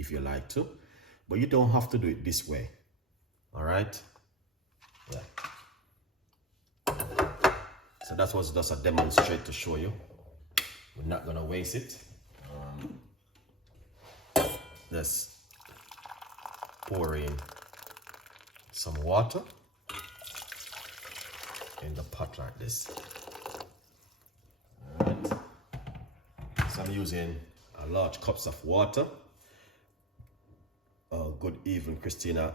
if you like to, but you don't have to do it this way. All right. Yeah. So that was just a demonstrate to show you. We're not gonna waste it. Let's pour in some water in the pot like this. All right. So I'm using a large cups of water. Good evening, Christina.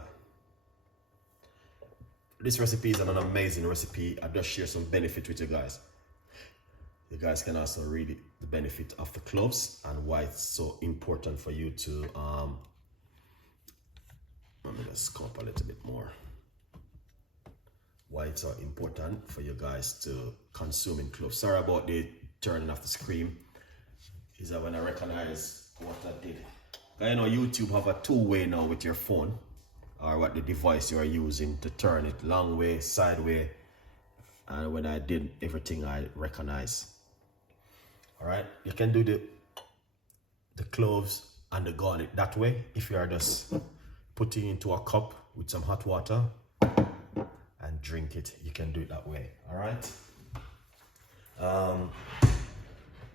This recipe is an amazing recipe. I just share some benefit with you guys. You guys can also read it, the benefit of the cloves and why it's so important for you to let me just scoop a little bit more. Why it's so important for you guys to consume in cloves. Sorry about the turning off the screen. Is that when I recognize what I did. I know YouTube have a two-way now with your phone or what the device you are using to turn it long way, sideway, and when I did everything I recognize. All right, you can do the cloves and the garlic that way if you are just putting it into a cup with some hot water and drink it. You can do it that way. All right.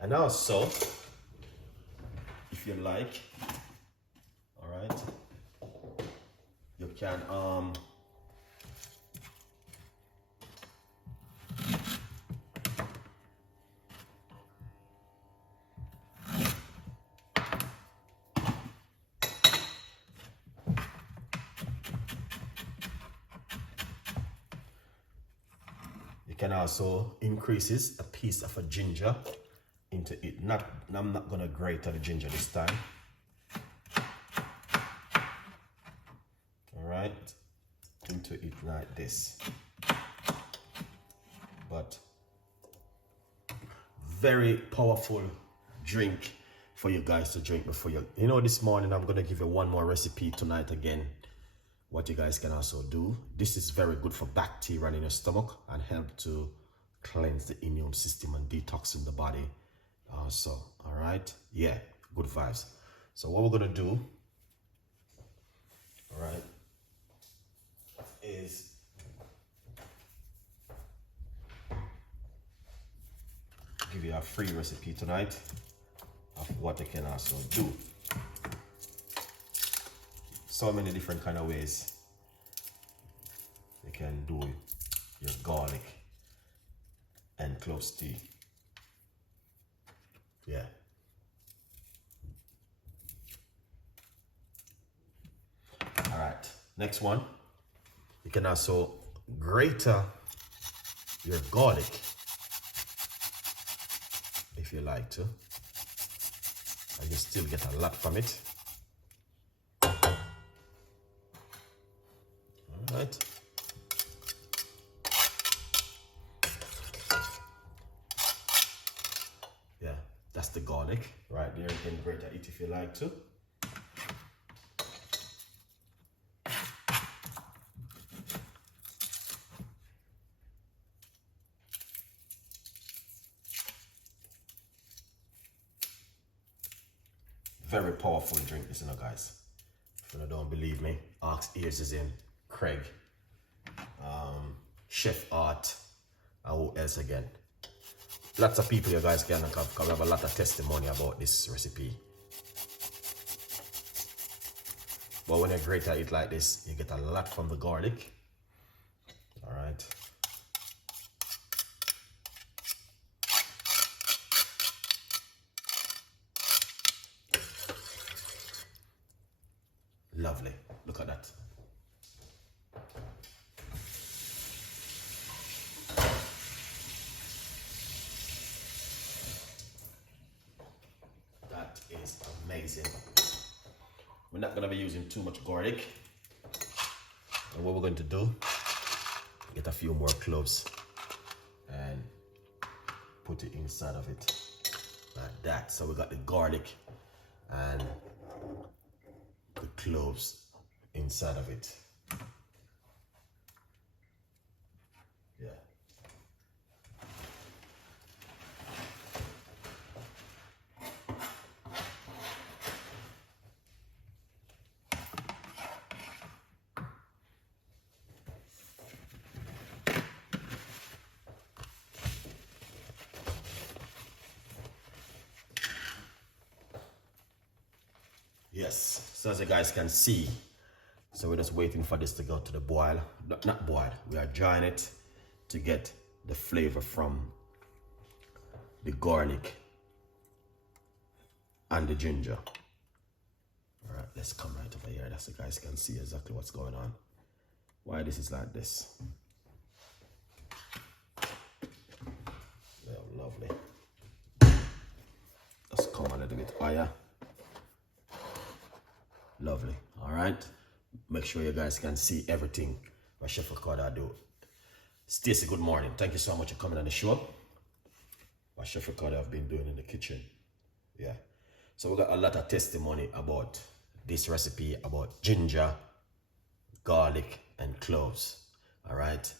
And also, if you like, all right, you can also increases a piece of a ginger into it. I'm not gonna grate the ginger this time. All right, into it like this. But very powerful drink for you guys to drink before you know, this morning I'm gonna give you one more recipe tonight again. What you guys can also do. This is very good for bacteria in your stomach and help to cleanse the immune system and detoxing the body. So, all right, yeah, good vibes. So what we're gonna do, all right, is give you a free recipe tonight of what you can also do. So many different kind of ways you can do your garlic and cloves tea. Yeah. All right, next one. You can also grate your garlic if you like to, and you still get a lot from it. Right. Yeah, that's the garlic right there. You can grate it if you like to. Very powerful drink, this, you know, guys. If you don't believe me, ask Ears is in Craig, Chef Art, and who else again? Lots of people you guys can have a lot of testimony about this recipe. But when you grate it like this, you get a lot from the garlic. All right. Lovely. Look at that. That is amazing. We're not going to be using too much garlic. And what we're going to do, get a few more cloves and put it inside of it like that. So we got the garlic and the cloves inside of it. Yeah. Yes, so as you guys can see, so we're just waiting for this to go to the boil. Not boil, we are drying it to get the flavor from the garlic and the ginger. All right, let's come right over here. That's so you guys can see exactly what's going on. Why this is like this. Yeah, lovely. Let's come a little bit higher. Lovely. All right. Make sure you guys can see everything what Chef Ricardo do. Stacey, good morning. Thank you so much for coming on the show. What Chef Ricardo have been doing in the kitchen. Yeah. So we got a lot of testimony about this recipe about ginger, garlic, and cloves. All right.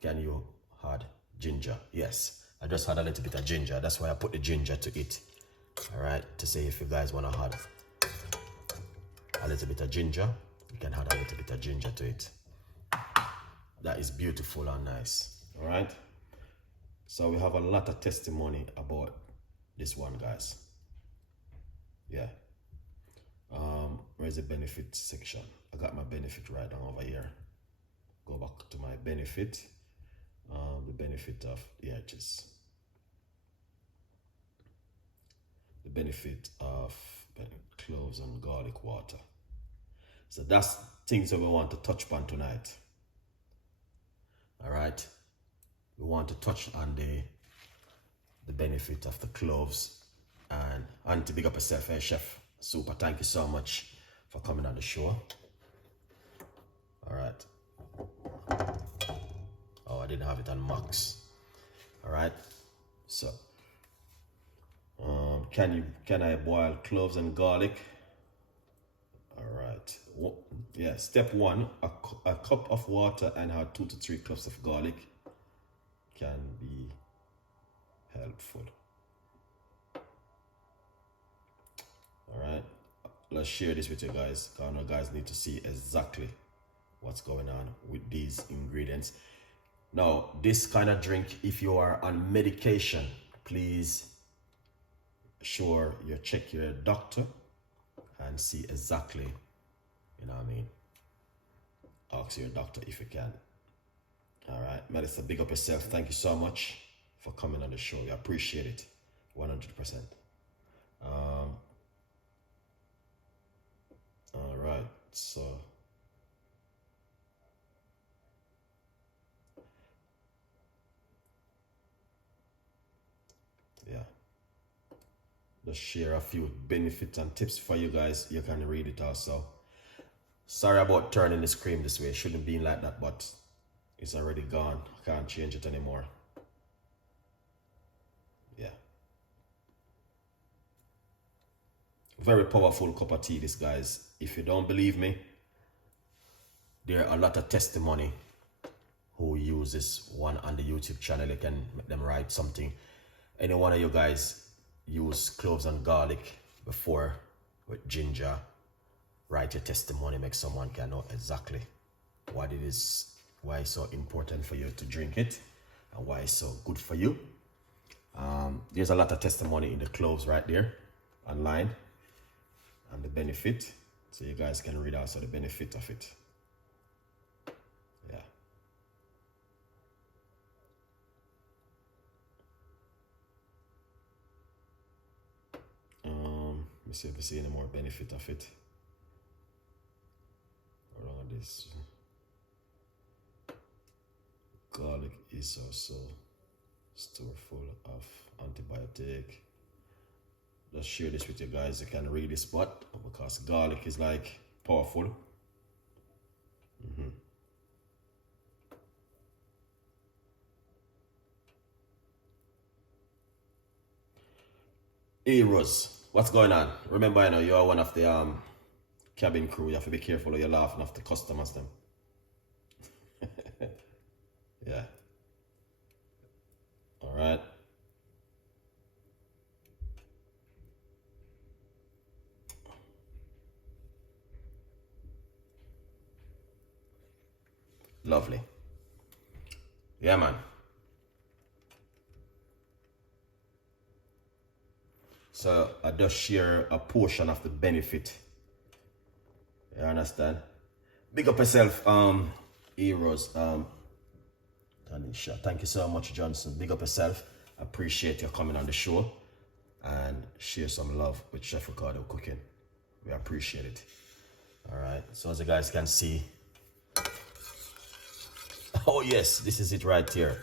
Can you add ginger? Yes. I just had a little bit of ginger. That's why I put the ginger to it. All right. To say if you guys want to add a little bit of ginger, you can add a little bit of ginger to it. That is beautiful and nice. All right. So we have a lot of testimony about this one, guys. Yeah. Where's the benefit section? I got my benefit right down over here. Go back to my benefit. The benefit of, yeah, just the benefit of cloves and garlic water. So that's things that we want to touch upon tonight. All right. We want to touch on the benefit of the cloves and to big up yourself, hey Chef. Super, thank you so much for coming on the show. All right. Oh, I didn't have it on max. All right. So, can I boil cloves and garlic? All right. Yeah. Step one: a cup of water and add 2 to 3 cloves of garlic can be helpful. All right. Let's share this with you guys. I know guys need to see exactly what's going on with these ingredients. Now, this kind of drink, if you are on medication, please sure you check your doctor and see exactly, you know what I mean, ask your doctor if you can. All right, Melissa, big up yourself. Thank you so much for coming on the show. I appreciate it 100%. All right, so yeah, just share a few benefits and tips for you guys. You can read it also. Sorry about turning the screen this way. It shouldn't be like that, but it's already gone. I can't change it anymore. Yeah. Very powerful cup of tea, this, guys. If you don't believe me, there are a lot of testimony who use this one on the YouTube channel. You can make them write something. Any one of you guys use cloves and garlic before with ginger, write your testimony, make someone can know exactly what it is, why it's so important for you to drink it, and why it's so good for you. There's a lot of testimony in the cloves right there online and the benefit, so you guys can read also the benefit of it. Yeah. Let me see if we see any more benefit of it around this. Garlic is also store full of antibiotic. Just share this with you guys. You can read this, but because garlic is like powerful. Hey Rose, what's going on? Remember, I know you are one of the cabin crew. You have to be careful of your laughing off the customers them. Yeah. All right. Lovely. Yeah, man. So I just share a portion of the benefit. You understand? Big up yourself, heroes. Tanisha, thank you so much, Johnson. Big up yourself. Appreciate you coming on the show and share some love with Chef Ricardo Cooking. We appreciate it. All right. So as you guys can see, oh yes, this is it right here.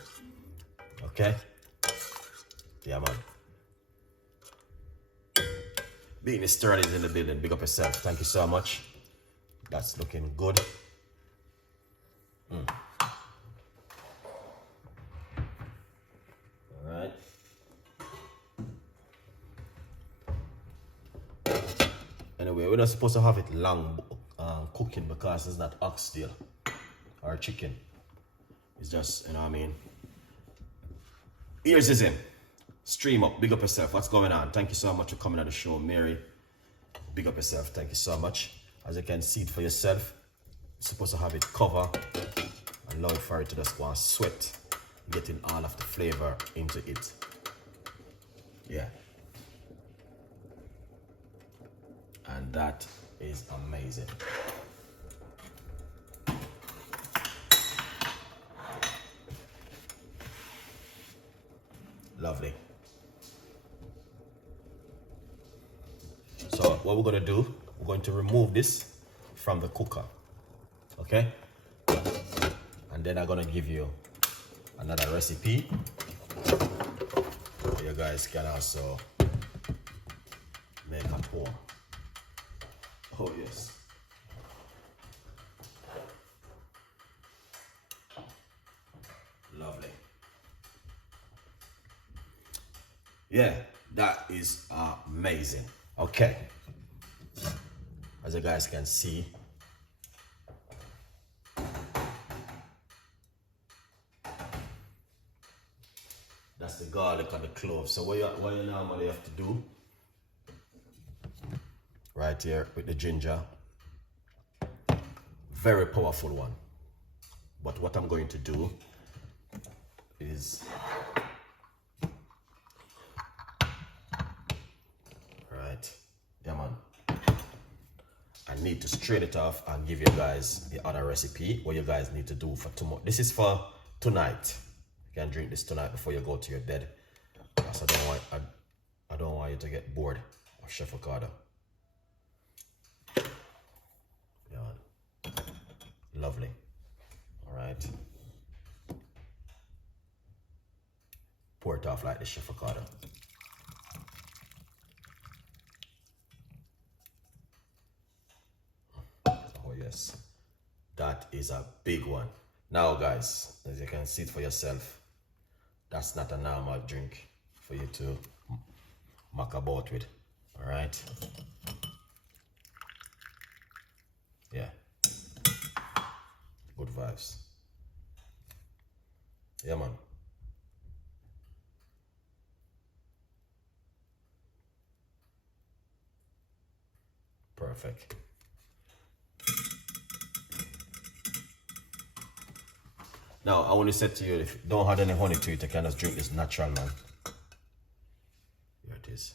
Okay. Yeah, man. Being sturdy is in the building. Big up yourself. Thank you so much. That's looking good. All right. Anyway, we're not supposed to have it long cooking because it's not oxtail or chicken. It's just, you know what I mean? Ears is in. Stream up. Big up yourself. What's going on? Thank you so much for coming on the show, Mary. Big up yourself. Thank you so much. As you can see it for yourself, you're supposed to have it cover and allow it for it to just go and sweat, getting all of the flavor into it. Yeah. And that is amazing. Lovely. So what we're going to do, we're going to remove this from the cooker. Okay? And then I'm going to give you another recipe. You guys can also make a pour. Oh yes. Lovely. Yeah, that is amazing. Okay. As you guys can see, that's the garlic and the cloves. So what you normally have to do, right here with the ginger, very powerful one. But what I'm going to do is, right, yeah man, I need to strain it off and give you guys the other recipe what you guys need to do for tomorrow. This is for tonight. You can drink this tonight before you go to your bed. So I don't want you to get bored of Chef Ricardo. Yeah, lovely. All right. Pour it off like the Chef Ricardo. Oh yes, that is a big one. Now guys, as you can see it for yourself, that's not a normal drink for you to muck about with. All right. Yeah. Good vibes. Yeah, man. Perfect. Now, I want to say to you, if you don't add any honey to it, you can just drink this natural, man. Here it is.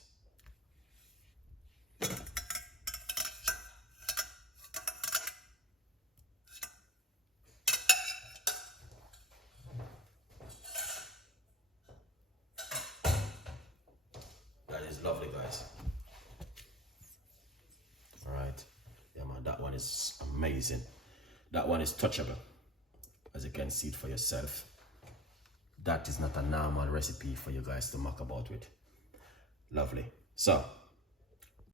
That is lovely, guys. All right. Yeah, man, that one is amazing. That one is touchable. As you can see it for yourself, that is not a normal recipe for you guys to muck about with. Lovely. So